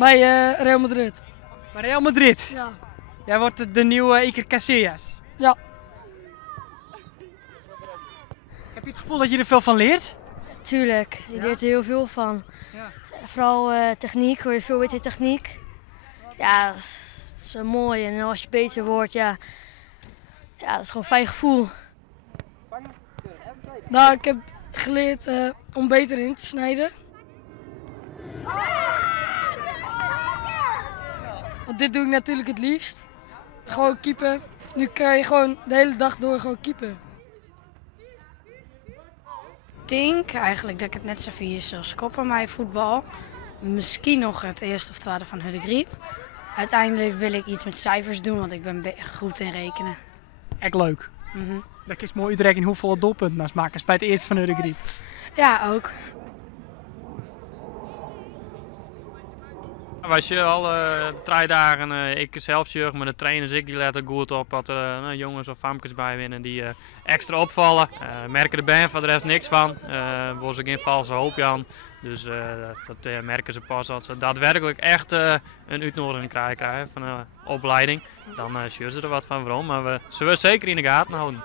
Bij Real Madrid. Bij Real Madrid? Ja. Jij wordt de nieuwe Iker Casillas? Ja. Heb je het gevoel dat je er veel van leert? Tuurlijk, je leert er heel veel van. Ja. Vooral techniek, hoor je veel beter techniek. Ja, dat is mooi en als je beter wordt, ja, dat is gewoon een fijn gevoel. Nou, ik heb geleerd om beter in te snijden. Want dit doe ik natuurlijk het liefst. Gewoon keepen. Nu kan je gewoon de hele dag door gewoon keepen. Ik denk eigenlijk dat ik het net zo vies zoals koppen bij voetbal. Misschien nog het eerste of tweede van Hudde Griep. Uiteindelijk wil ik iets met cijfers doen, want ik ben goed in rekenen. Echt leuk. Dat is mooi uitrekenen hoeveel doelpunten naast maken bij het eerste van de griep. Ja, ook. Was je al 3 dagen, ik zelf zorg met de trainers, ik die letten goed op dat er jongens of famkes bij winnen die extra opvallen. Merken de band van de rest niks van, was ik geen valse hoop Jan. Dus dat merken ze pas als ze daadwerkelijk echt een uitnodiging krijgen van een opleiding. Dan zullen ze er wat van waarom, maar we zullen zeker in de gaten houden.